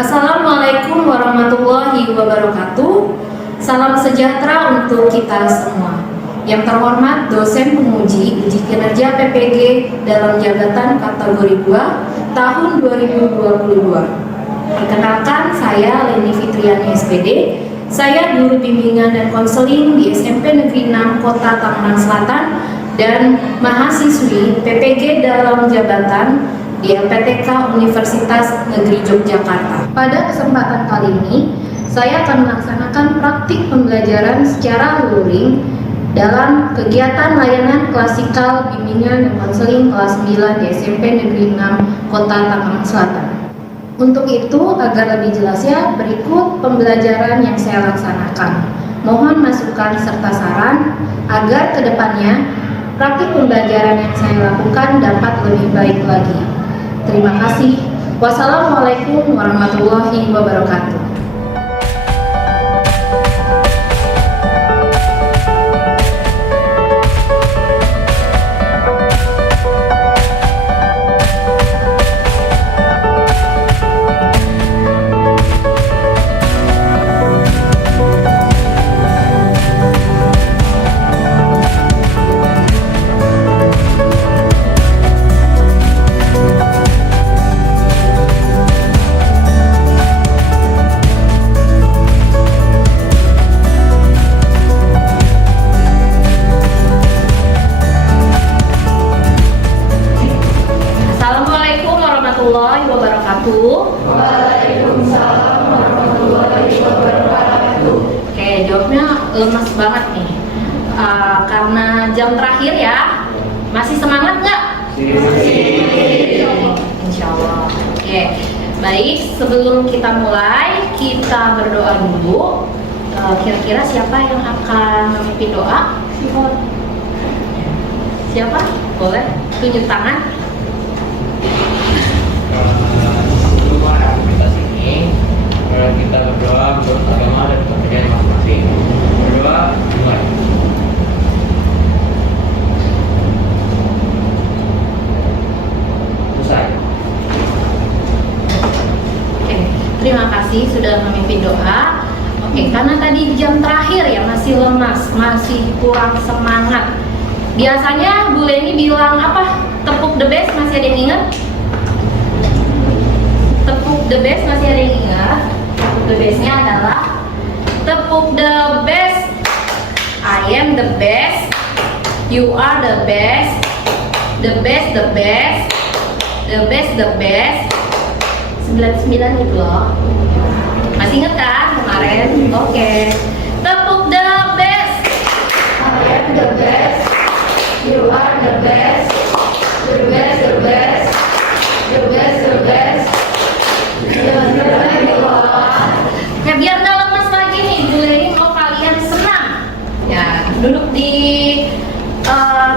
Assalamualaikum warahmatullahi wabarakatuh. Salam sejahtera untuk kita semua. Yang terhormat dosen penguji uji kinerja PPG dalam jabatan kategori 2 tahun 2022. Perkenalkan, saya Leni Fitriani SPD. Saya guru bimbingan dan konseling di SMP Negeri 6 Kota Tangerang Selatan dan mahasiswi PPG dalam jabatan di LPTK Universitas Negeri Yogyakarta. Pada kesempatan kali ini, saya akan melaksanakan praktik pembelajaran secara luring dalam kegiatan layanan klasikal bimbingan dan konseling kelas 9 di SMP Negeri 6 Kota Tangerang Selatan. Untuk itu, agar lebih jelasnya, berikut pembelajaran yang saya laksanakan. Mohon masukan serta saran agar kedepannya praktik pembelajaran yang saya lakukan dapat lebih baik lagi. Terima kasih. Wassalamualaikum warahmatullahi wabarakatuh. Waalaikumsalam warahmatullahi wabarakatuh. Oke, jawabnya lemas banget nih. Karena jam terakhir ya. Masih semangat nggak? Insya Allah. Oke, baik. Sebelum kita mulai, kita berdoa dulu. Kira-kira siapa yang akan memimpin doa? Siapa? Boleh tunjuk tangan. Kita berdoa menurut agama dan kepercayaan masing-masing. Berdoa mulai. Selesai. Oke, terima kasih sudah memimpin doa. Oke, karena tadi jam terakhir ya, masih lemas, masih kurang semangat. Biasanya Bu Leni bilang apa? Tepuk the best, masih ada yang ingat? Tepuk the best, masih ada yang ingat? The best-nya adalah tepuk the best. I am the best. You are the best. The best, the best. The best, the best. 99 itu loh. Masih ingat kan kemarin? Oke. Tepuk the best. I am the best. You are the best. The best, the best. The best, the best. Ya, biar nggak lemas lagi nih, Bu Leni mau kalian senam. Ya, duduk di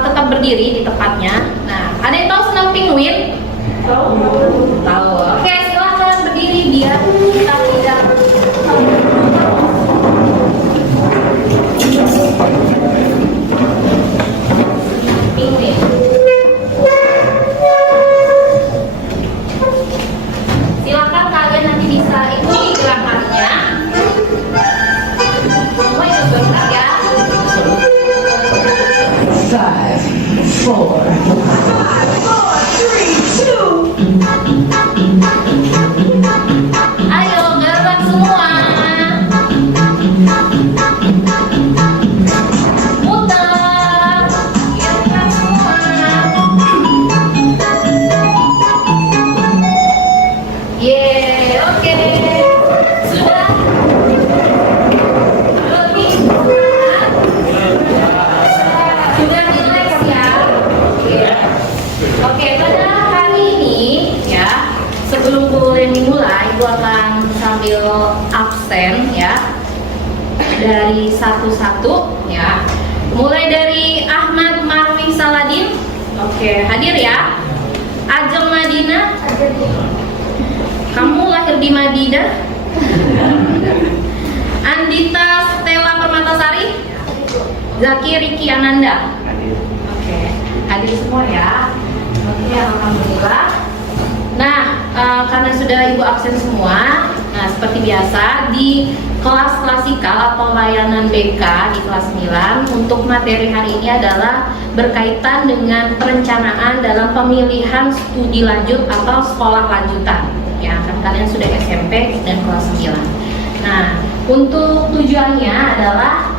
tetap berdiri di tempatnya. Nah, ada yang tahu senam penguin? Tahu. Oke, silahkan berdiri biar kita tidak penguin. Silakan kalian nanti bisa ikuti gerakannya. Semua ikut bergerak ya. 5, 4, 3, 2. Ayo gerak semua. Muter. Gerak semua. Oke. Sudah lebih sudah relax ya. Oke, pada hari ini ya, sebelum Bu Leni mulai, Ibu akan sambil absen ya dari satu-satu ya. Mulai dari Ahmad Marwi Saladin. Oke, hadir ya. Ajeng Madinah. Kamu lahir di Madinah. Andita Stella Permatasari. Zaki Riki Ananda. Oke, hadir semua ya. Oke, alhamdulillah. Nah, karena sudah Ibu absen semua, Nah, seperti biasa di kelas klasikal atau layanan BK di kelas 9, untuk materi hari ini adalah berkaitan dengan perencanaan dalam pemilihan studi lanjut atau sekolah lanjutan. Ya, kan kalian sudah SMP dan kelas 9. Nah, untuk tujuannya adalah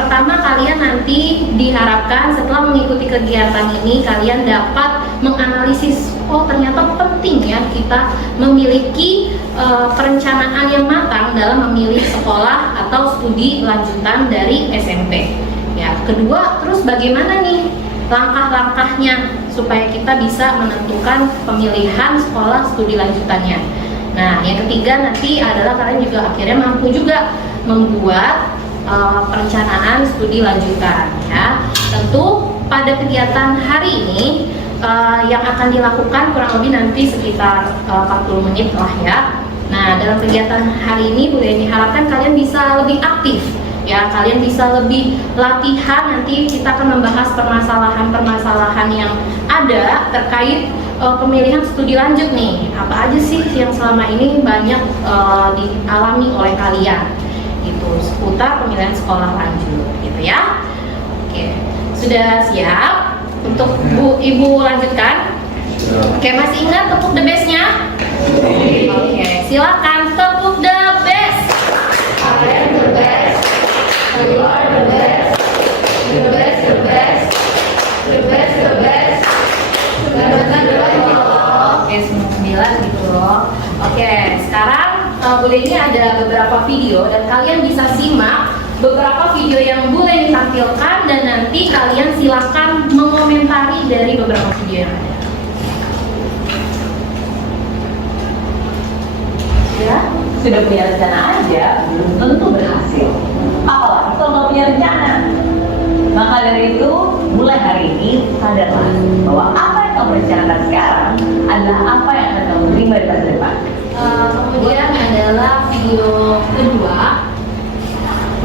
pertama, kalian nanti diharapkan setelah mengikuti kegiatan ini kalian dapat menganalisis, oh ternyata penting ya kita memiliki perencanaan yang matang dalam memilih sekolah atau studi lanjutan dari SMP. Ya, kedua, terus bagaimana nih langkah-langkahnya supaya kita bisa menentukan pemilihan sekolah studi lanjutannya. Nah, yang ketiga nanti adalah kalian juga akhirnya mampu juga membuat perencanaan studi lanjutan ya. Tentu pada kegiatan hari ini yang akan dilakukan kurang lebih nanti sekitar 40 menit lah ya. Nah, dalam kegiatan hari ini Bu Deni harapkan kalian bisa lebih aktif ya, kalian bisa lebih latihan. Nanti kita akan membahas permasalahan-permasalahan yang ada terkait pemilihan studi lanjut nih. Apa aja sih yang selama ini banyak dialami oleh kalian? Itu seputar pemilihan sekolah lanjut gitu ya. Oke, sudah siap untuk Ibu lanjutkan? Oke, masih ingat tepuk the best-nya? Oke, silakan tepuk the best. I am the best. You are the best. The best, the best. The best, the best. Oke, semua 9 gitu loh. Oke, sekarang Bu Leni ada beberapa video dan kalian bisa simak beberapa video yang Bu Leni tampilkan dan nanti kalian silakan mengomentari dari beberapa video yang ada. Ya, Sudah punya rencana aja, belum tentu berhasil. Apalagi kalau nggak punya rencana. Maka dari itu, mulai hari ini sadarlah bahwa apa yang kamu rencanakan sekarang adalah apa yang akan kamu terima di masa depan. Kemudian adalah video kedua,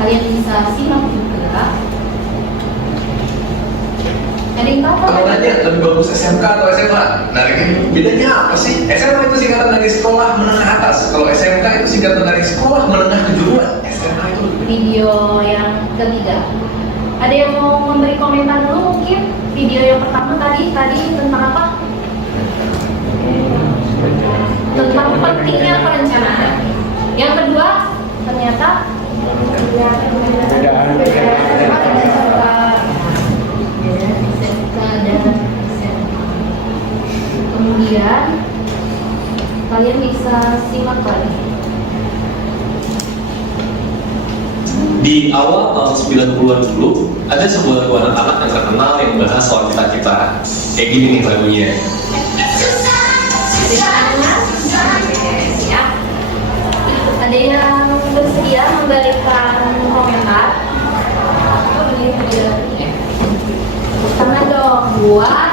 kalian bisa simak juga. Ada yang tahu Kalau apa? nanya lebih bagus SMK atau SMA, nah bedanya apa sih? SMA itu singkatan dari sekolah menengah atas, kalau SMK itu singkatan dari sekolah menengah kejuruan. SMA itu lebih. Video yang ketiga. Ada yang mau memberi komentar dulu mungkin? Video yang pertama tadi tentang apa? Tentang pentingnya perencanaan. Yang kedua ternyata kemudian kalian bisa simak lagi. Di awal tahun 90-an dulu, ada sebuah lagu anak-anak yang terkenal yang membahas soal cita-cita. Kayak gini nih lagunya. Siap. Ada yang bersedia memberikan komentar? Tangan dong buat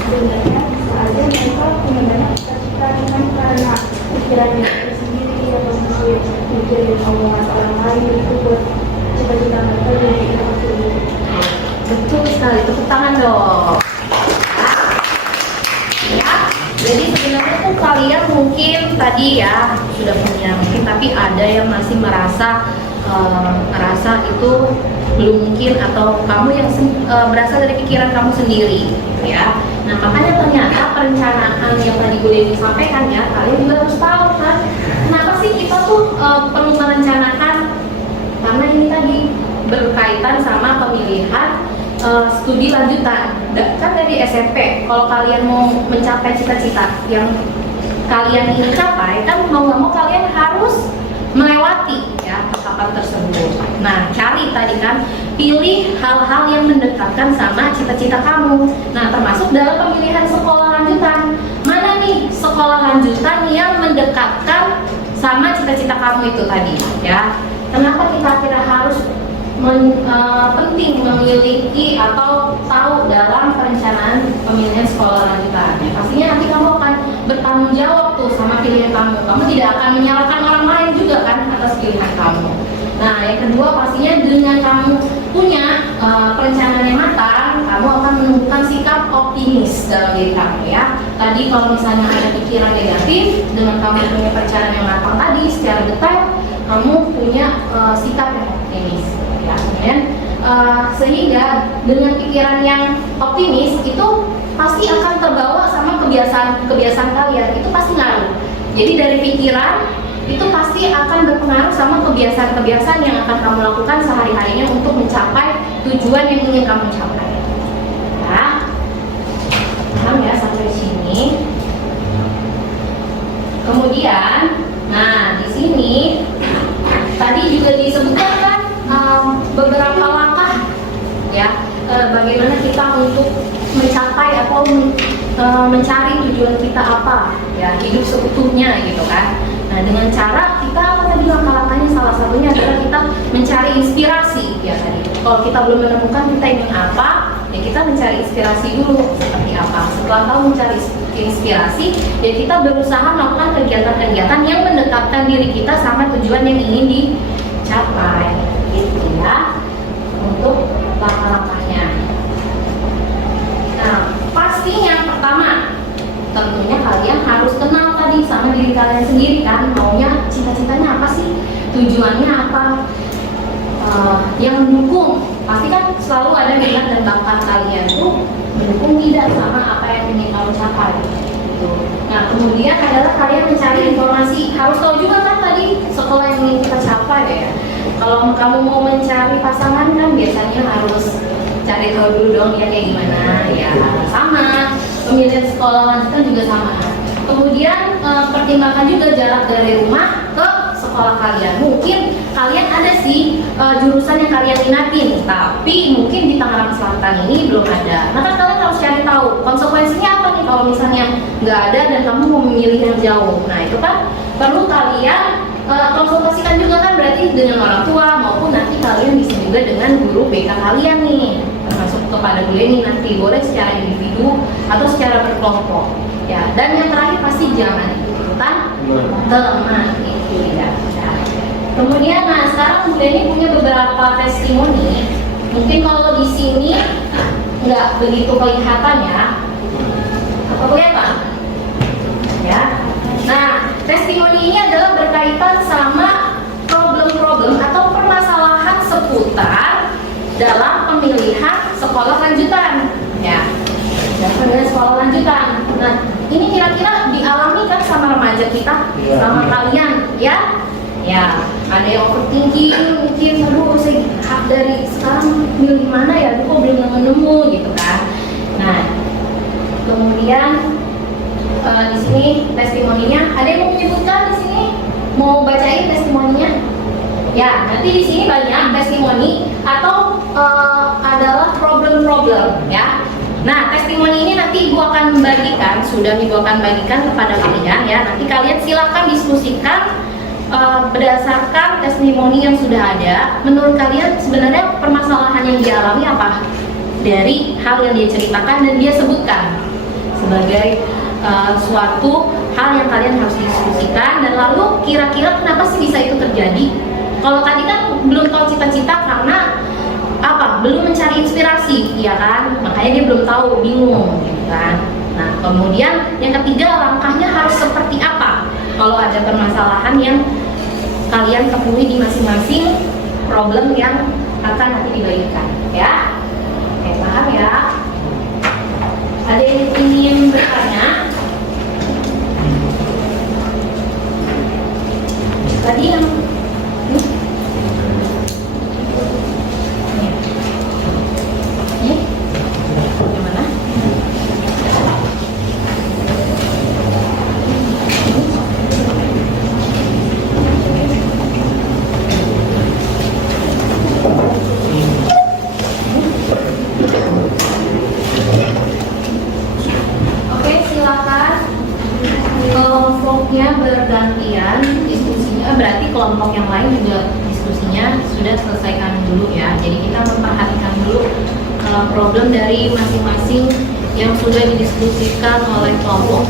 sebenarnya bisa aja mereka punya banyak cita-cita dengan karena pikirannya sendiri atau mungkin mikirin omongan orang lain itu buat cita-cita mereka jadi mereka sendiri. betul sekali, tepuk tangan dong. Ya, jadi sebenarnya tuh kalian mungkin tadi ya sudah punya mungkin, tapi ada yang masih merasa itu belum mungkin atau kamu yang berasal dari pikiran kamu sendiri ya. Nah, makanya ternyata perencanaan yang tadi Bu Dewi sampaikan ya, kalian juga harus tahu kan kenapa sih kita tuh perlu merencanakan, karena ini tadi berkaitan sama pemilihan studi lanjutan. Kan dari SMP, kalau kalian mau mencapai cita-cita yang kalian ingin capai, kan mau nggak mau kalian harus melewati ya tahapan tersebut. Nah, cari tadi kan, pilih hal-hal yang mendekatkan sama cita-cita kamu. Nah, termasuk dalam pemilihan sekolah lanjutan. Mana nih sekolah lanjutan yang mendekatkan sama cita-cita kamu itu tadi ya. Kenapa kita akhirnya harus penting memiliki atau tahu dalam perencanaan pemilihan sekolah lanjutan ya? Pastinya nanti kamu akan bertanggung jawab tuh sama pilihan kamu. Kamu tidak akan menyalahkan orang lain juga kan atas pilihan kamu. Nah, yang kedua pastinya dengan kamu punya perencanaan yang matang, kamu akan kalau misalnya ada pikiran negatif, dengan kamu punya perencanaan yang matang tadi secara detail, kamu punya sikap yang optimis, ya. Kemudian sehingga dengan pikiran yang optimis itu pasti akan terbawa sama kebiasaan kalian, itu pasti ngaruh. Jadi dari pikiran itu pasti akan berpengaruh sama kebiasaan yang akan kamu lakukan sehari-harinya untuk mencapai tujuan yang ingin kamu capai. Ya, paham ya sampai sini? Kemudian, nah di sini tadi juga disebutkan kan beberapa langkah, ya, bagaimana kita untuk mencapai atau mencari tujuan kita apa, ya, hidup seutuhnya gitu kan. Nah, dengan cara kita apa tadi langkah-langkahnya, salah satunya adalah kita mencari inspirasi, ya tadi. Kalau kita belum menemukan kita ingin apa, ya kita mencari inspirasi dulu seperti apa. Setelah tahu mencari inspirasi, ya kita berusaha melakukan kegiatan-kegiatan yang mendekatkan diri kita sama tujuan yang ingin dicapai, gitu ya. Untuk langkah-langkahnya. Nah, pasti yang pertama, tentunya kalian harus kenal tadi sama diri kalian sendiri kan, maunya, cita-citanya apa sih, tujuannya apa, yang mendukung. Pasti kan selalu ada minat dan bakat kalian tuh mendukung tidak sama apa yang ingin kamu capai gitu. Nah, kemudian adalah kalian mencari informasi, harus tahu juga kan tadi sekolah yang ingin kita capai ya. Kalau kamu mau mencari pasangan kan biasanya harus cari tahu dulu dong dia kayak gimana, ya sama. Pemilihan sekolah lanjutan juga sama. Kemudian pertimbangkan juga jarak dari rumah ke sekolah kalian. Mungkin kalian ada sih jurusan yang kalian minatin, tapi mungkin di Tangerang Selatan ini belum ada. Nah kan kalian harus cari tahu konsekuensinya apa nih kalau misalnya nggak ada dan kamu mau memilih yang jauh. Nah itu kan perlu kalian konsultasikan juga kan, berarti dengan orang tua maupun nanti kalian bisa juga dengan guru BK kalian nih, termasuk kepada Bu Leni nanti, boleh secara individu atau secara berkelompok ya. Dan yang terakhir pasti jangan ikutan teman itu ya. Kemudian nah sekarang Bu Leni punya beberapa testimoni, mungkin kalau di sini nggak begitu kelihatan ya, apa kelihatan ya. Nah, testimoni ini adalah berkaitan sama problem-problem atau permasalahan seputar dalam pemilihan sekolah lanjutan, ya. Dan pemilihan sekolah lanjutan. Nah, ini kira-kira dialami kan sama remaja kita, sama kalian, ya? Ya, ada yang overthinking, mungkin, aduh, saya dari sekarang milih mana ya? Aduh, kok belum nemu gitu kan? Nah, kemudian di sini testimoninya, ada yang mau menyebutkan di sini, mau bacain testimoninya? Ya, nanti di sini banyak testimoni atau adalah problem-problem ya. Nah, testimoni ini nanti Ibu akan bagikan, Ibu akan bagikan kepada kalian ya. Nanti kalian silakan diskusikan berdasarkan testimoni yang sudah ada. Menurut kalian sebenarnya permasalahan yang dialami apa dari hal yang dia ceritakan dan dia sebutkan sebagai suatu hal yang kalian harus diskusikan. Dan lalu kira-kira kenapa sih bisa itu terjadi? Kalau tadi kan belum tahu cita-cita karena apa? Belum mencari inspirasi, ya kan? Makanya dia belum tahu, bingung, gitu kan? Nah, kemudian yang ketiga, langkahnya harus seperti apa? Kalau ada permasalahan yang kalian temui di masing-masing problem yang akan nanti dibagikan, ya? Oke, paham ya? Ada yang ingin bertanya? Tadi yang gimana? Oke, silakan. Kelompoknya bergantian diskusinya, berarti kelompok yang lain juga diskusinya sudah selesaikan dulu ya. Jadi kita memperhatikan dulu problem dari masing-masing yang sudah didiskusikan oleh kelompok.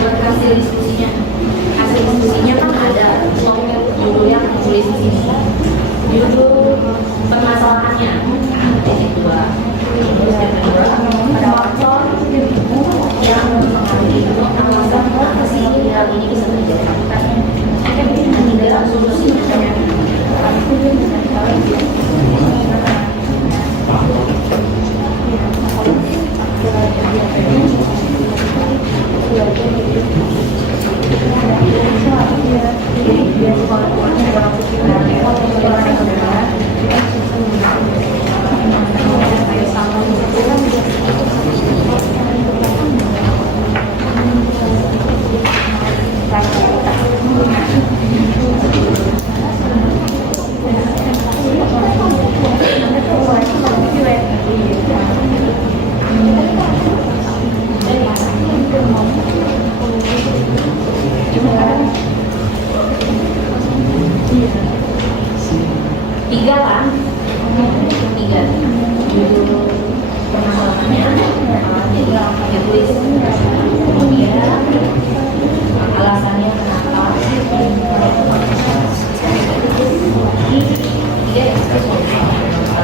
Buat hasil diskusinya kan ada kelompok judulnya tulis di sini. Judul Tiga kan? Tiga. Judul permasalahannya ya tulis. Kemudian alasannya kenapa.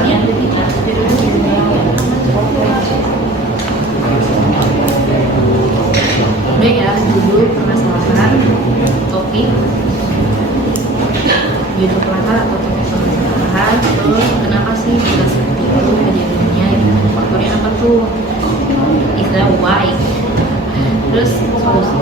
Yang ketiga. Udah ya, judul permasalahan, topik, judul permasalahan atau topik permasalahan, terus kenapa sih bisa seperti itu kejadiannya, faktornya apa tuh, istilah why, terus solusi.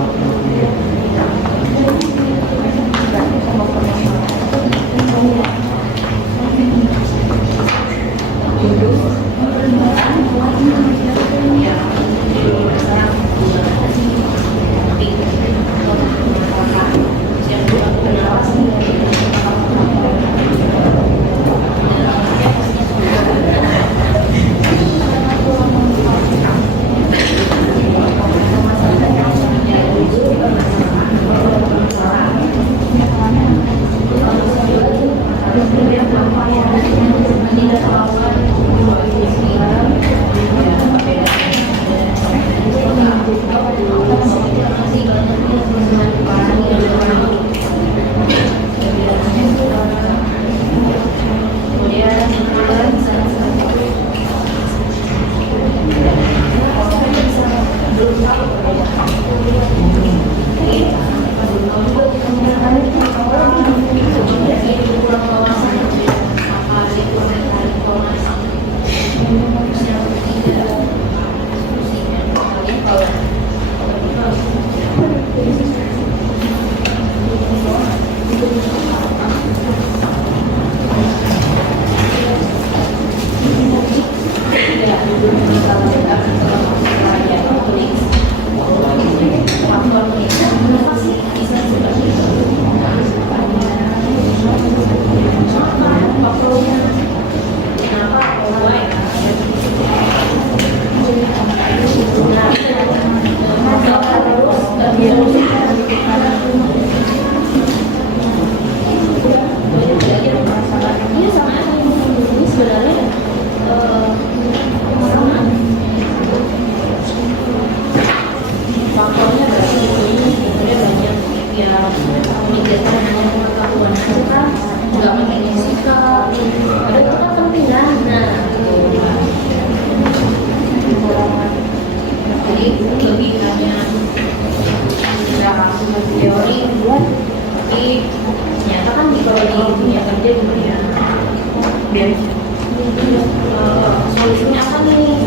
Solusinya apa nih?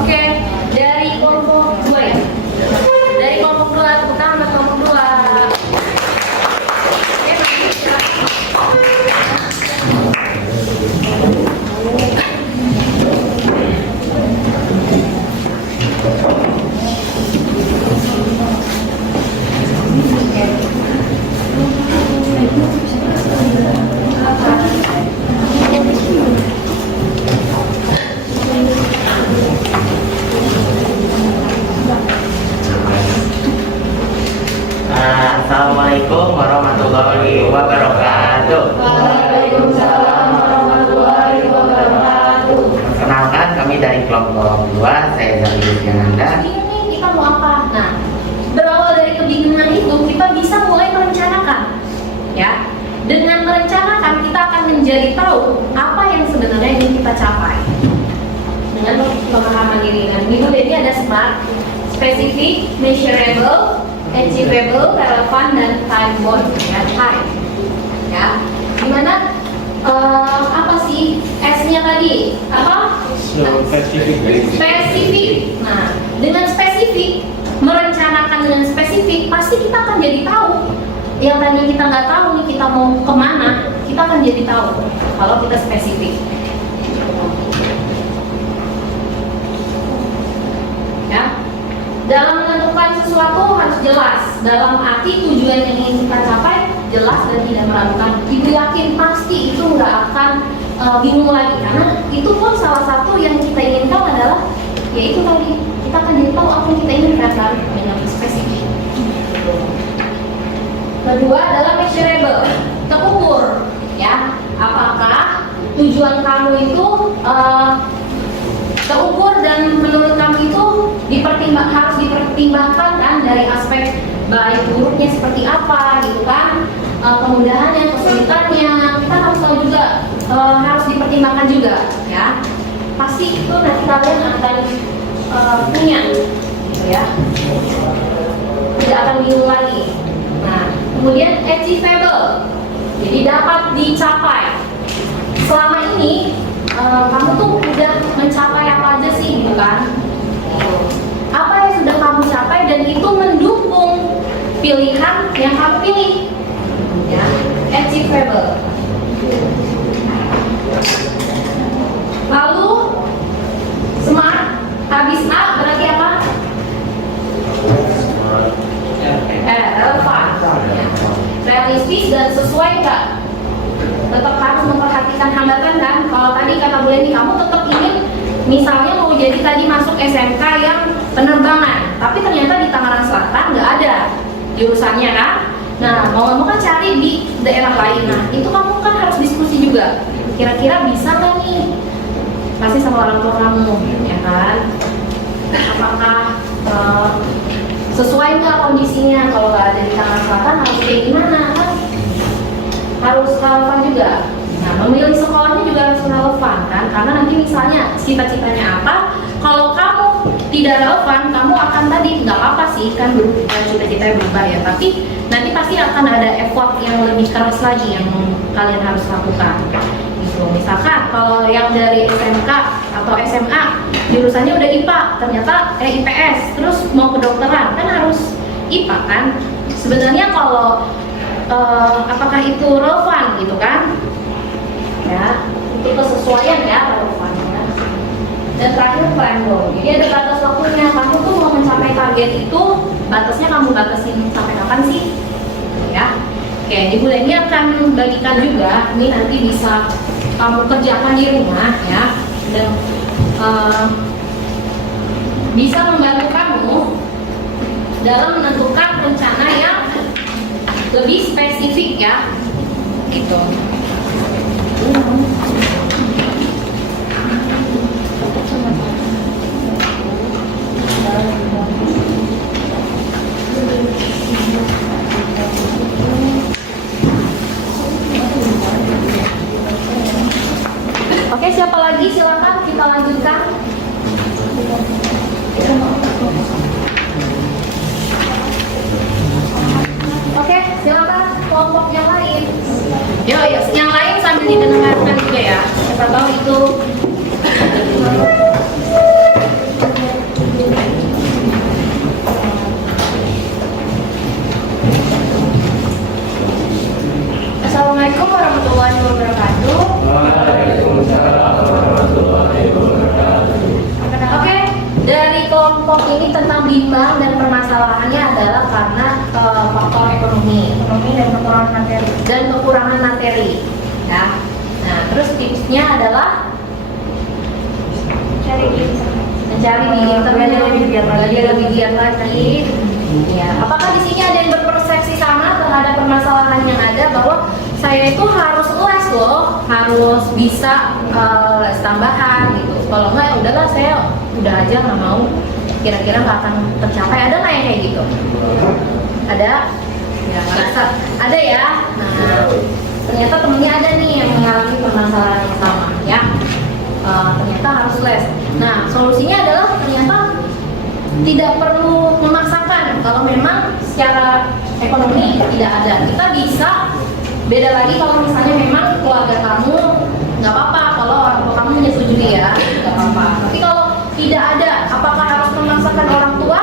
Oke, dari kelompok 2 ya. Dari kelompok 2, tepuk tangan buat kelompok 2. Oke, mari silakan. Assalamualaikum warahmatullahi wabarakatuh. Waalaikumsalam warahmatullahi wabarakatuh. Perkenalkan, kami dari kelompok 2, saya Zaki Yananda. Ini kita mau apa? Nah, berawal dari kebingungan itu kita bisa mulai merencanakan, ya. Dengan merencanakan kita akan menjadi tahu apa yang sebenarnya ingin kita capai. Dengan pemahaman diri. Nah, minggu ini ada SMART, specific, measurable, achievable, relevant, dan time bound, ya, time. Ya. Dimana apa sih S-nya tadi? Apa? Spesifik. Nah, dengan spesifik, merencanakan dengan spesifik, pasti kita akan jadi tahu. Yang tadi kita nggak tahu nih kita mau kemana, kita akan jadi tahu kalau kita spesifik. Ya, dalam menentukan sesuatu harus jelas. Dalam arti tujuan yang ingin kita capai jelas dan tidak meragukan. Ibu yakin pasti itu nggak akan bingung lagi, karena itu pun salah satu yang kita inginkan adalah yaitu tadi kita akan jadi tahu apa yang kita inginkan kan dengan spesifik. Kedua adalah measurable, terukur, ya. Apakah tujuan kamu itu terukur dan menurut kamu itu harus dipertimbangkan kan dari aspek baik buruknya seperti apa gitu kan, kemudahannya, kesulitannya, kita harus tahu juga, harus dipertimbangkan juga, ya. Pasti itu nanti kalian akan punya, gitu ya, tidak akan bingung lagi. Nah, kemudian achievable, jadi dapat dicapai. Selama ini kamu tuh udah mencapai apa aja sih, gitu kan? Apa yang sudah kamu capai dan itu mendukung pilihan yang kamu pilih, ya, achievable. Lalu smart, habis A berarti apa? Relevan, realistis dan sesuai nggak? Tetap harus memperhatikan hambatan kan? Kalau tadi kata Bu Leni, kamu tetap ingin misalnya mau jadi tadi masuk SMK yang penerbangan, tapi ternyata di Tangerang Selatan nggak ada jurusannya kan? Nah, mau nggak mau kan cari di daerah lain. Nah, itu kamu kan harus diskusi juga. Kira-kira bisa nggak nih? Pasti sama orang tua kamu, ya kan? Apakah sesuai nggak kondisinya? Kalau nggak ada di Tangerang Selatan harus kayak gimana kan? Harus relevan juga. Nah, memilih sekolahnya juga harus relevan kan? Karena nanti misalnya cita-citanya apa? Kalau kamu tidak relevan, kamu akan tadi nggak apa sih kan cita-citanya berubah ya. Tapi nanti pasti akan ada effort yang lebih keras lagi yang kalian harus lakukan. Gitu. Misalkan kalau yang dari SMK atau SMA jurusannya udah IPA, ternyata IPS, terus mau kedokteran kan harus IPA kan? Sebenarnya kalau apakah itu relevan gitu kan? Ya, itu kesesuaian ya relevannya. Dan terakhir plan goal. Jadi ada batas waktunya. Kamu tuh mau mencapai target itu, batasnya kamu batasin sampai kapan sih? Ya. Oke, di bulan ini akan bagikan juga. Ini nanti bisa kamu kerjakan di rumah ya, dan bisa membantu kamu dalam menentukan rencana yang lebih spesifik ya, gitu. Oke, siapa lagi? Silakan kita lanjutkan. Oke, silakan kelompok yang lain. Yo, yang lain sambil didengarkan juga ya. Siapa tahu itu. Assalamualaikum warahmatullahi wabarakatuh. Oke, dari kelompok ini tentang bimbang dan permasalahannya adalah karena faktor ekonomi dan kekurangan materi. Ya. Nah, terus tipsnya adalah mencari di internet yang lebih giat lagi. Ya, apakah di sini ada yang berpersepsi sama terhadap permasalahan yang ada bahwa saya itu harus les loh, harus bisa les tambahan gitu. Kalau enggak ya udahlah, saya udah aja nggak mau, kira-kira nggak akan tercapai. Ada nggak yang kayak gitu? Ada? Ya, ngerasa ada ya. Nah, ternyata temennya ada nih yang mengalami permasalahan yang sama ya. Ternyata harus les. Nah, solusinya adalah ternyata tidak perlu memaksakan. Kalau memang secara ekonomi tidak ada, kita bisa Beda lagi kalau misalnya memang keluarga kamu nggak apa-apa kalau orang tua kamu menyetujui ya, nggak apa-apa. Tapi kalau tidak ada, apakah harus memaksakan orang tua?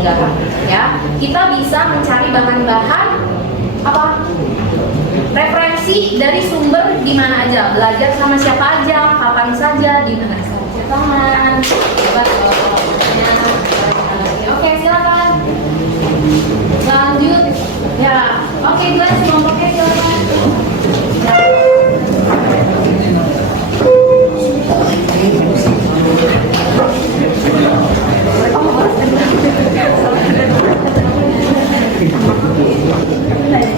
Enggak, ya. Kita bisa mencari bahan-bahan apa? Referensi dari sumber di mana aja, belajar sama siapa aja, kapan saja, di mana saja, teman. Coba kalau misalnya, oke silakan. Lanjut, ya. Oke, guys, kelompoknya silakan.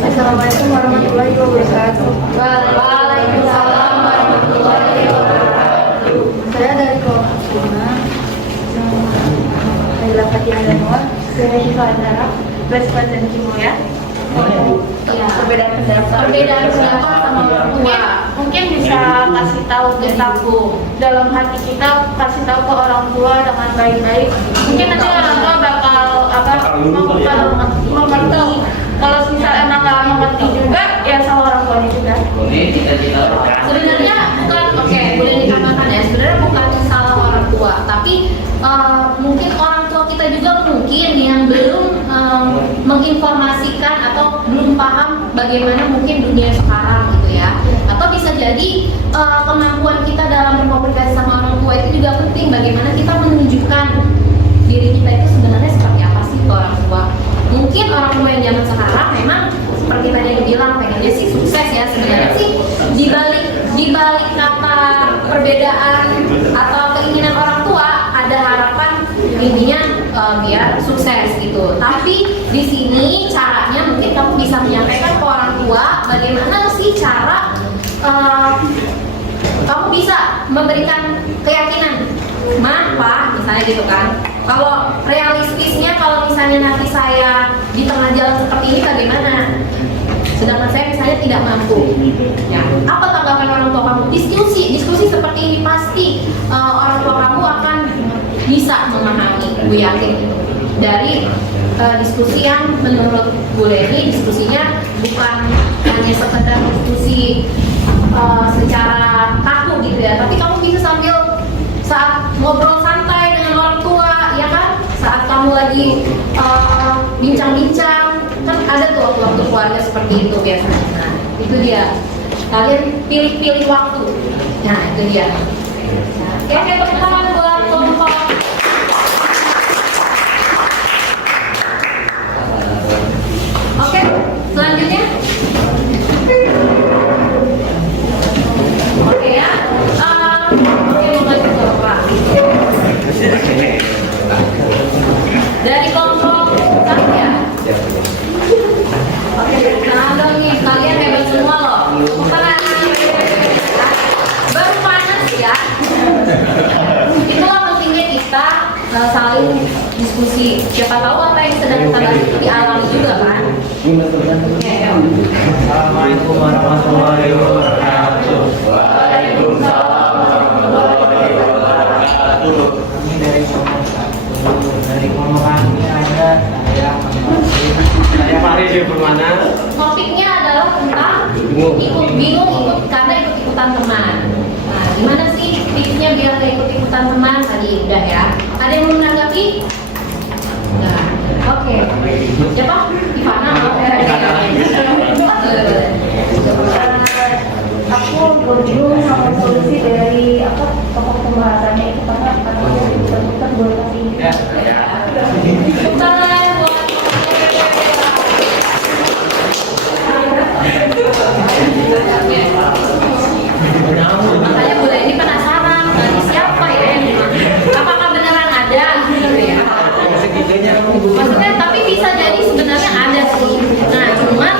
Assalamualaikum warahmatullahi wabarakatuh. Waalaikumsalam warahmatullahi wabarakatuh. Saya dari kelompok 5 adalah Fatimah Danua. Saya di acara Presiden Kimia. Ya. Perbedaan pendapat sama orang tua. Mungkin bisa kasih tahu tentang dalam hati kita, kasih tahu ke orang tua dengan baik-baik. Mungkin nanti orang tua bakal mengerti. Kalau misalnya emang nggak mengerti juga, ya sama orang tuanya juga. Sebenarnya bukan, oke, boleh dikatakan ya, sebenarnya bukan salah orang tua, tapi mungkin orang tua kita juga mungkin yang belum menginformasikan atau belum paham bagaimana mungkin dunia sekarang gitu ya. Atau bisa jadi kemampuan kita dalam berkomunikasi sama orang tua itu juga penting, bagaimana kita menunjukkan diri kita itu sebenarnya seperti apa sih ke orang tua. Mungkin orang tua yang zaman sekarang memang seperti tadi yang bilang pengennya sih sukses ya, sebenarnya sih dibalik kata perbedaan atau keinginan orang tua ada harapan intinya biar sukses gitu. Tapi di sini caranya mungkin kamu bisa menyampaikan ke orang tua bagaimana sih cara kamu bisa memberikan keyakinan, Ma, Pa, misalnya gitu kan. Kalau realistisnya, kalau misalnya nanti saya di tengah jalan seperti ini bagaimana? Sedangkan saya misalnya tidak mampu. Ya, apa tanggapan orang tua kamu? Diskusi seperti ini pasti orang tua kamu akan bisa memahami. Bu yakin gitu. Dari diskusi yang menurut Bu Leni diskusinya bukan hanya sekedar diskusi secara kaku gitu ya, tapi kamu bisa sambil saat ngobrol santai dengan orang tua, ya kan? Saat kamu lagi bincang-bincang, kan ada tuh waktu keluarga seperti itu biasanya. Nah, itu dia. Kalian pilih-pilih waktu. Nah, itu dia. Nah, oke, tepuk tangan buat kelompok. Oke, selanjutnya. Oke ya. Oke, mulai bergerak. Dari kelompok satu ya. Oke, nah dong nih, kalian hebat semua loh. Tepuk tangan. Baru panas ya. Itulah pentingnya kita saling diskusi. Siapa tahu apa yang sedang kita bahas itu dialami juga kan. Oke, yuk. Assalamualaikum warahmatullahi wabarakatuh. Waalaikumsalam warahmatullahi wabarakatuh. Kami dari kelompok 1. Dari kelompok kami ada saya Farid Permana. Topiknya adalah tentang bingung karena ikut-ikutan teman. Nah, gimana sih tipsnya biar gak ikut-ikutan teman? Tadi udah ya. Ada yang mau menanggapi? Nah, oke. Siapa? Ivana? Aku bingung sama solusi dari topik pembahasannya itu karena kita boleh kasih ini. Bukan buat makanya Bu Leni penasaran tadi siapa ya yang apakah beneran ada gitu ya. Maksudnya tapi bisa jadi sebenarnya ada sih. Nah cuman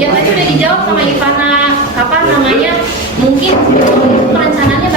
yang tadi udah dijawab sama Ivana, kapan namanya mungkin perencanaannya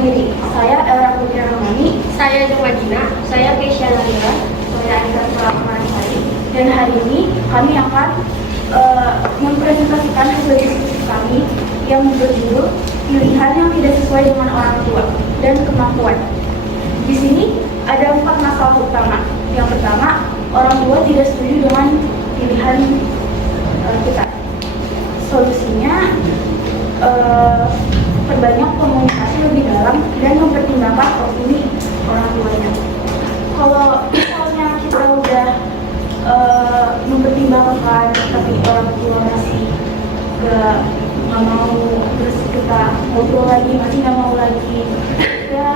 diri. Saya Era Putri Ramani. Saya Juma Gina. Saya Keisha Nandira. Saya Anita Sulamanasari. Dan hari ini kami akan mempresentasikan hasil diskusi kami yang berjudul pilihan yang tidak sesuai dengan orang tua dan kemampuan. Di sini ada 4 masalah utama. Yang pertama, orang tua tidak setuju dengan pilihan kita. Solusinya, perbanyak komunikasi lebih dalam dan mempertimbangkan opini orang tuanya. Kalau misalnya kita udah mempertimbangkan tapi orang tua masih nggak mau, terus kita ngobrol lagi masih nggak mau lagi, ya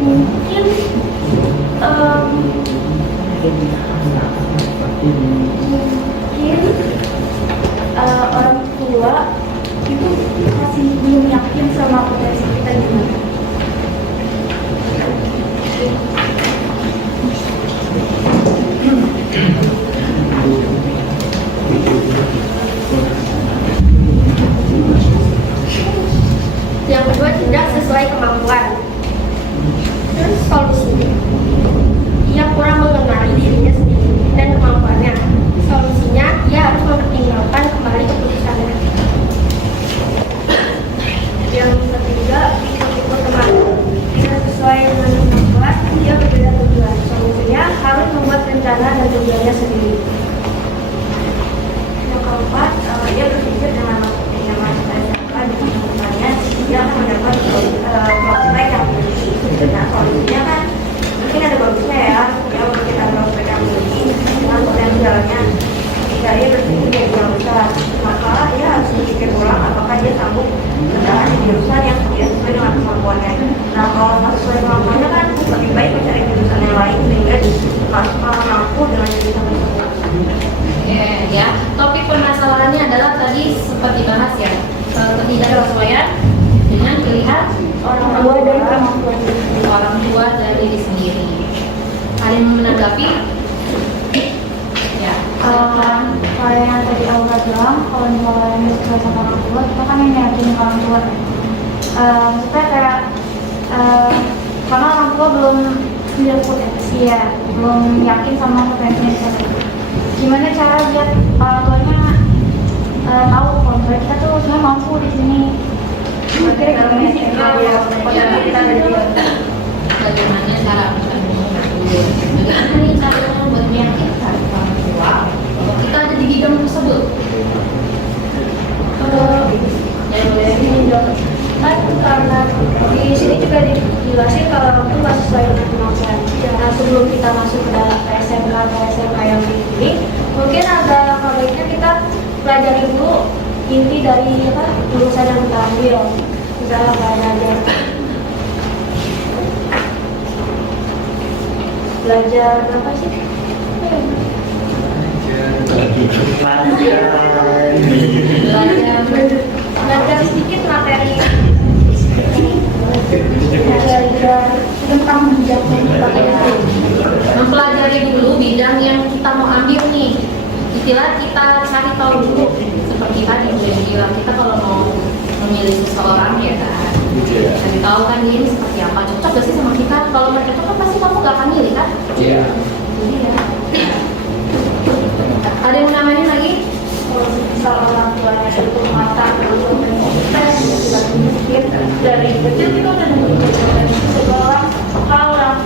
mungkin orang tua itu masih belum yakin sama potensi kita gimana. Yang kedua, tidak sesuai kemampuan. Terus solusinya, ia kurang mengenali dirinya sendiri dan kemampuannya. Solusinya, ia harus mempertimbangkan kembali keputusannya. Yang ketiga, ikut teman. Tidak sesuai dengan kemampuan, ia berbeda tujuan. Solusinya, harus membuat rencana dan tujuannya sendiri. Yang keempat, ia berpikir dengan masuknya SMK dengan teman-temannya, dia akan mendapat prospek yang tinggi. Nah, solusinya kan mungkin ada bagusnya ya untuk kita prospek yang tinggi dengan potensialnya. Jika dia berpikir dari yang besar, maka dia harus berpikir ulang apakah dia sanggup bertahan di jurusan yang tidak sesuai dengan kemampuannya. Nah, kalau nggak sesuai kemampuannya kan lebih baik mencari jurusan yang lain sehingga mampu dengan jurusan tersebut. Ya, topik permasalahannya adalah tadi seperti bahas ya, ketidaksesuaian dengan pilihan Orang tua dan kemampuan orang tua dan diri sendiri. Ada yang menanggapi? Ya. Kalau yang tadi Aura bilang, kalau misalnya sesuai sama orang tua, kita kan yang yakinin orang tua. Maksudnya kayak karena orang tua belum potensi ya, belum yakin sama potensinya kita. Gimana cara biar orang tuanya tahu kalau misalnya kita tuh sebenarnya mampu di sini. Kira-kira gimana sih? Bagaimana cara bagaimana cara membuat meyakinkan orang tua bahwa kita ada di bidang tersebut? Kan karena di sini juga dijelasin kalau orang itu nggak sesuai dengan kemampuan. Nah, sebelum kita masuk ke dalam SMK atau SMK yang ini, mungkin ada baiknya kita pelajari dulu inti dari jurusan yang kita ambil. Misalnya belajar apa sih? Belajar sedikit materi Tentang bidang Mempelajari dulu bidang yang kita mau ambil nih. Istilah kita cari tahu dulu. Seperti tadi udah bilang, kita kalau mau memilih seseorang ya kan, cari tahu kan dia ini seperti apa, cocok gak sih sama kita. Kalau mereka cocok pasti kamu gak akan milih kan. Iya. Jadi ya. Ada yang namanya lagi? misal orang tuanya itu mata untuk tes sudah mungkin dari kecil kita udah menunjukkan segala hal yang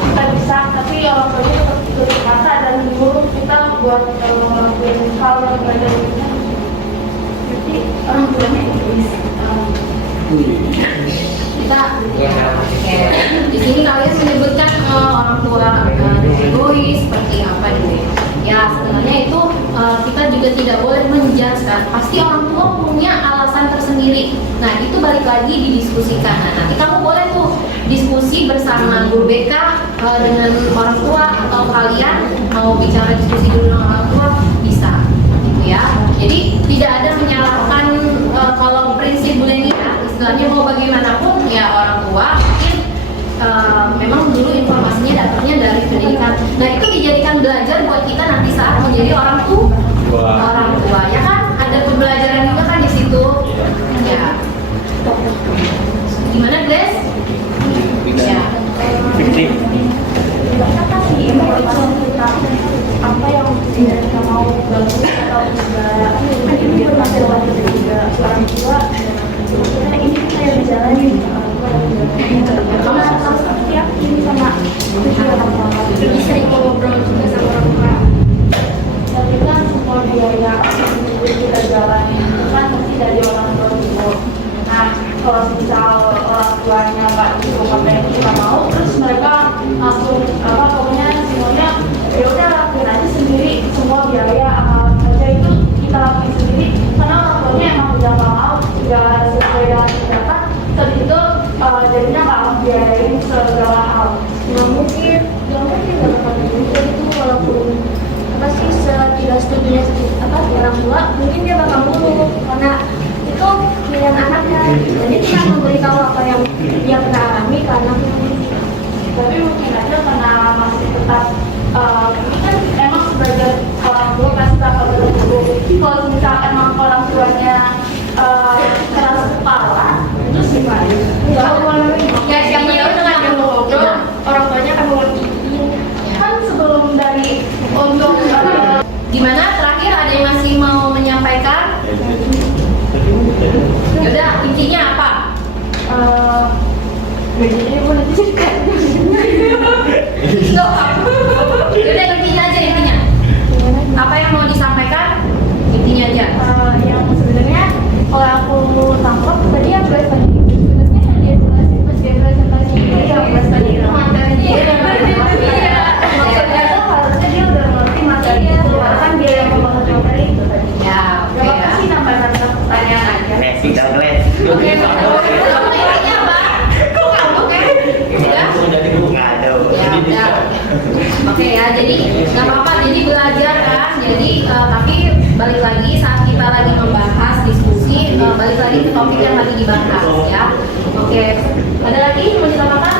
kita bisa, tapi orang tuanya tetap tutup mata dan menyuruh kita buat ngelakuin hal yang belajar kita. Jadi orang tuanya egois. Kita di sini kalian menyebutkan orang tua egois seperti apa gitu ya. Ya sebenarnya itu kita juga tidak boleh menjudge, pasti orang tua punya alasan tersendiri. Nah itu balik lagi didiskusikan. Nah nanti kamu boleh tuh diskusi bersama guru BK dengan orang tua, atau kalian mau bicara diskusi dulu dengan orang tua bisa gitu ya. Jadi tidak ada menyalahkan kalau prinsip bulimia istilahnya mau bagaimanapun ya orang tua mungkin memang dulu informasinya dapatnya dari pendidikan. Nah itu dijadikan belajar buat kita nanti saat menjadi orang tua ya kan, ada pembelajaran juga kan di situ ya. Gimana Grace? Ya. fiktif. Kita kasih informasi tentang apa yang tidak kita mau bagus atau enggak, biar masih lanjut juga orang tua. Karena ini kita yang menjalani karena kamu yakin sama tujuan apa. Lebih sering ngobrol juga sama orang tua. Tapi kan semua biaya kita jalani itu kan pasti dari orang tua dulu. Nah, kalau misal orang tuanya nggak cukup apa yang kita mau, terus mereka langsung pokoknya semuanya ya udah lakuin aja sendiri, semua biaya apa saja itu kita lakuin sendiri karena orang tuanya emang udah nggak mau, udah sesuai dengan tindakan. Setelah itu jadinya nggak mau biayain segala hal. Nggak mungkin dalam itu walaupun apa sih tidak setujunya orang tua, mungkin dia bakal mulu karena itu pilihan anaknya. Jadi kita memberitahu apa yang dia pernah alami karena tapi mungkin aja karena masih tetap ini kan emang sebagai orang tua pasti bakal berguru. Kalau misalkan emang orang tuanya keras kepala terus gimana? Ya yang tahu dengan yang ngobrol orang tuanya akan mengertiin kan sebelum dari untuk Gimana terakhir ada yang masih mau menyampaikan? Yaudah, intinya apa? Jadi boleh diceritain. Nggak apa. Yaudah intinya aja intinya. Apa yang mau disampaikan? Intinya aja. Yang sebenarnya kalau aku tangkap tadi yang gue tadi sebenarnya dia jelasin pas dia presentasi yang gue tadi itu materinya maksudnya tuh harusnya dia udah ngerti materinya kan dia yang membangun materi itu tadi. Ya, oke Gak ya. apa sih nambah pertanyaan aja. Messi coklat. Oke, apa intinya apa? Oke, ya. Nggak ada. Ya, udah. Oke ya, jadi nggak apa-apa, jadi belajar kan. Jadi tapi balik lagi saat kita lagi membahas diskusi, balik lagi ke topik yang lagi dibahas ya. Oke, ada lagi yang mau ditambahkan?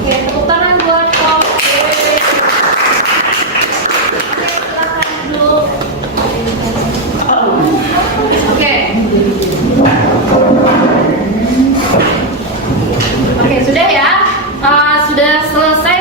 Oke, tepuk tangan buat Prof. Oke, silakan dulu. Oke. Oke, sudah ya. Sudah selesai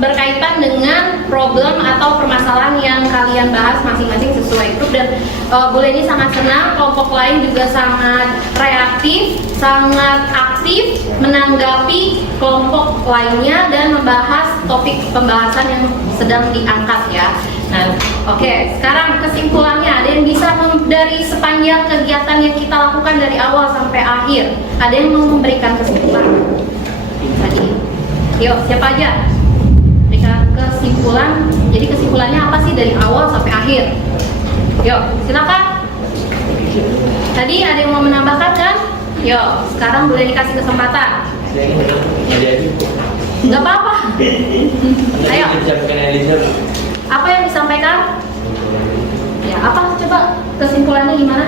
berkaitan dengan problem atau permasalahan yang kalian bahas masing-masing sesuai grup dan Bu Leni sangat senang kelompok lain juga sangat reaktif, sangat aktif menanggapi kelompok lainnya dan membahas topik pembahasan yang sedang diangkat ya. Nah, oke, sekarang kesimpulannya ada yang bisa dari sepanjang kegiatan yang kita lakukan dari awal sampai akhir, ada yang mau memberikan kesimpulan tadi? Yuk, siapa aja? Berikan kesimpulan. Jadi kesimpulannya apa sih dari awal sampai akhir? Yuk, silakan. Tadi ada yang mau menambahkan kan? Yuk, sekarang boleh dikasih kesempatan. Nggak apa-apa. Ayo. Apa yang disampaikan? Ya, apa coba kesimpulannya gimana?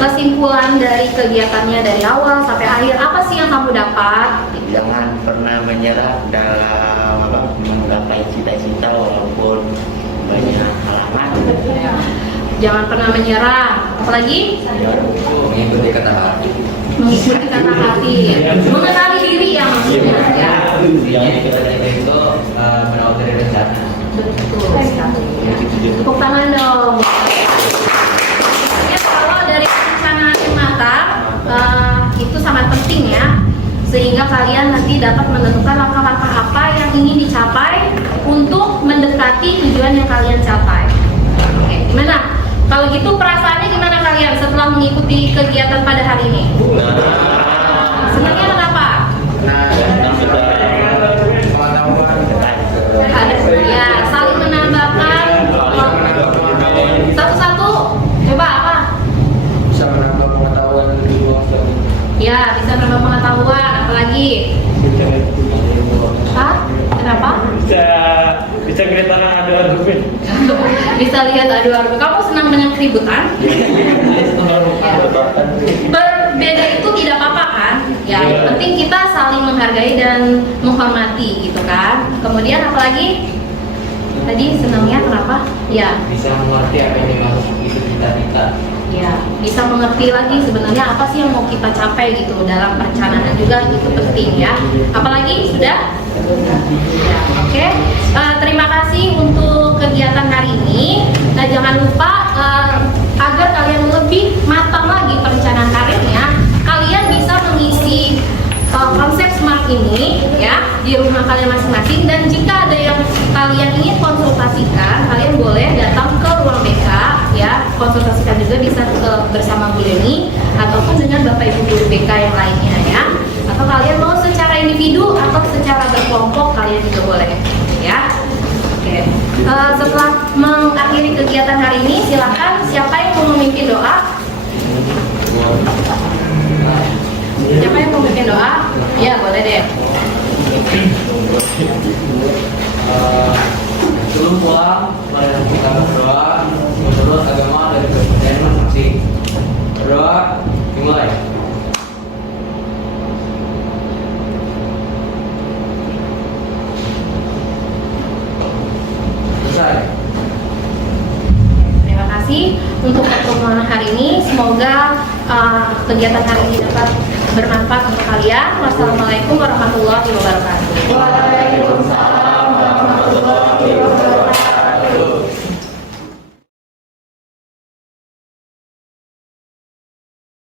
Kesimpulan dari kegiatannya dari awal sampai akhir, apa sih yang kamu dapat? Jangan pernah menyerah dalam menggapai cita-cita walaupun banyak halangan. Jangan pernah menyerah. Apalagi Mengikuti kata hati. mengikuti kata hati, mengenali diri yang maksudnya ya. Yang kita dari itu berawal dari rencana. Betul sekali. Tepuk tangan dong. Ya, kalau dari perencanaan yang matang itu sangat penting ya, sehingga kalian nanti dapat menentukan langkah-langkah apa yang ingin dicapai untuk mendekati tujuan yang kalian capai. Oke, gimana? Kalau gitu perasaannya gimana kalian setelah mengikuti kegiatan pada hari ini? Senangnya kenapa? Ada ya, saling menambahkan satu-satu. Coba apa? Bisa menambah pengetahuan di luar sana. Ya, bisa menambah pengetahuan. Apalagi? Hah? Kenapa? Bisa kelihatan ada argumen. Bisa lihat adu argumen. Kamu senang dengan keributan? Berbeda itu tidak apa-apa kan? Ya, yang penting kita saling menghargai dan menghormati gitu kan. Kemudian apalagi? Tadi senangnya kenapa? Ya. Bisa mengerti apa yang dimaksud itu cita-cita. ya bisa mengerti lagi sebenarnya apa sih yang mau kita capai gitu dalam perencanaan juga itu penting ya. Apalagi sudah? Ya, oke. Terima kasih untuk kegiatan hari ini. Nah, jangan lupa agar kalian lebih matang lagi perencanaan karirnya, kalian bisa mengisi konsep SMART ini ya di rumah kalian masing-masing, dan jika ada yang kalian ingin konsultasikan, kalian boleh datang ke ruang BK ya, konsultasikan juga bisa bersama Bu Leni ataupun dengan Bapak Ibu guru BK yang lainnya ya, atau kalian mau secara individu atau secara berkelompok kalian juga boleh ya. Oke. Setelah mengakhiri kegiatan hari ini, silakan siapa yang mau memimpin doa? Siapa yang mau bikin doa? Ya, boleh deh. Sebelum pulang, mari kita berdoa menurut agama dan kepercayaan masing-masing. Berdoa dimulai. Selesai. Terima kasih untuk pertemuan hari ini. Semoga kegiatan hari ini dapat bermanfaat untuk kalian. Wassalamualaikum warahmatullahi wabarakatuh. Waalaikumsalam.